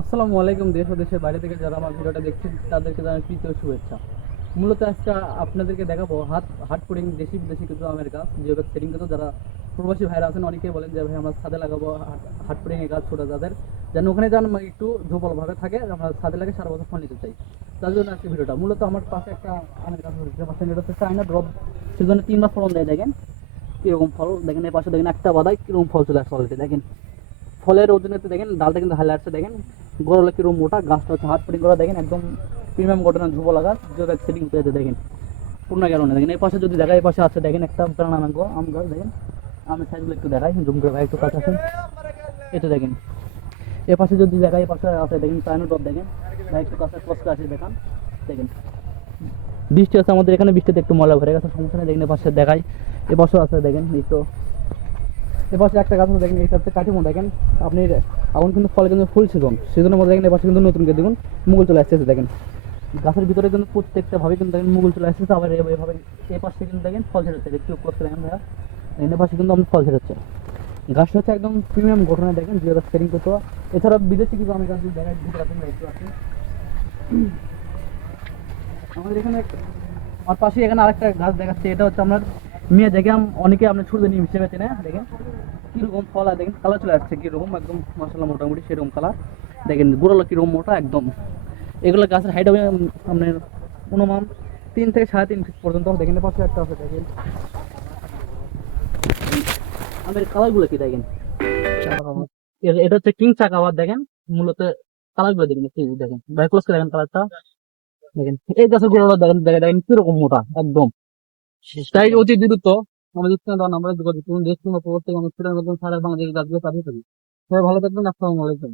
আসসালামু আলাইকুম। দেশ ও দেশের বাইরে থেকে যারা আমার ভিডিওটা দেখছেন তাদেরকে জানাই প্রীতি ও শুভেচ্ছা। মূলত আজকে আপনাদেরকে দেখাবো হাত হাট পুডিং দেশি বিদেশি কিছু আমের গাছ যেগুলো সেটিং করতো। যারা প্রবাসী ভাইরা আছেন অনেকেই বলেন যে ভাই আমরা ছাদে লাগাবো হাট পুডিং এর গাছ ছোটো যাদের যেন ওখানে যেন একটু ঝোপালভাবে থাকে, আমরা ছাদে লাগে সারা বছর ফল নিতে চাই। তার জন্য আজকে ভিডিওটা মূলত আমার পাশে একটা আমের গাছ হচ্ছে, পাশে এটা হচ্ছে চায়না ড্রপ। সেজন্য 3 মাস ফলন দেয়। দেখেন কিরকম ফল, দেখেন এই পাশে দেখেন একটা বাদায় কিরকম ফল চলে আসছে অলরেডি। দেখেন ফলের ওজনেতে দেখেন ডালটা কিন্তু হাইলাইট আসছে। দেখেন গোড়ালা কিরকম মোটা, গাছটা হচ্ছে হাত ফিটিং করা। দেখেন একদম প্রিমিয়াম ঘটনা ঝুবো লাগা যেটা সেটিং পেয়েছে। দেখেন পূর্ণ গেল না। দেখেন এই পাশে যদি দেখা, এই পাশে আছে দেখেন একটা প্রাণা ম্যাঙ্গো আম গাছ। দেখেন আমের সাইজগুলো একটু দেখাই, জুম করে ভাই একটু কাছে আসেন। এটা দেখেন এ পাশে যদি দেখা, এই পাশে আছে দেখেন চায়না ডব। দেখেন ভাই একটু কাছে কষ্ট আছে দেখান। দেখেন বৃষ্টি আছে আমাদের এখানে, বৃষ্টিতে একটু ময়লা ভরে গেছে, সমস্যা নেই। দেখেন এ পাশে দেখাই, এ পাশে আছে দেখেন এই তো। এপাশে একটা গাছ আছে দেখেন, এটা হচ্ছে কাটিমো। দেখেন আপনি এখন কিন্তু ফলে কিন্তু ফুল সিজন, সিজনের মধ্যে দেখেন এপাশে কিন্তু নতুন করে দেখুন মুগল চলে আসতেছে। দেখেন গাছের ভিতরে কিন্তু প্রত্যেকটা ভাবে কিন্তু দেখেন মুগল চলে আসতেছে। আবার এভাবে এই পাশে কিন্তু দেখেন ফল ছেড়েছে, একটু ক্লোজ করে দেখেন ভাইয়া। দেখেন এপাশে কিন্তু আপনি ফল ছেড়েছে। গাছটা হচ্ছে একদম প্রিমিয়াম ঘটনা। দেখেন যে সেটিং করতে। এছাড়া বিদেশি কিছু আমি গাছ দেখাই দিতে পারছেন একটু আছে আমাদের এখানে। আমার পাশে এখানে আরেকটা গাছ দেখাচ্ছে, এটা হচ্ছে আপনার মেয়ে দেখে অনেকে আপনার ছোট নিম হিসেবে চেনে। দেখেন কিরকম ফল, আর দেখেন কালার চলে আসছে কিরকম একদম মশলা মোটামুটি সেরকম কালার। দেখেন গোড়ালো কিরকম মোটা একদম। এগুলো গাছের হাইট হবে আপনার অনুমান 3 থেকে 3.5 ফিট পর্যন্ত। দেখেন পাশে একটা আছে দেখেন আমের কালারগুলো কি দেখেন। এটা হচ্ছে কিং চা কাবাব। দেখেন মূলত কালারগুলো দেখেন কি দেখেন ভাই, ক্লোজ করে দেখেন কালারটা। দেখেন এই গাছের গোড়াটা দেখেন, দেখেন দেখেন কিরকম মোটা একদম। তাই অতি দ্রুত আমাদের আমরা যোগাযোগ করুন। দেশ কিংবা প্রবাস থেকে আমাদের সারা বাংলাদেশের গাছগুলো পাঠিয়ে থাকি। সবাই ভালো থাকবেন। আসসালামু আলাইকুম।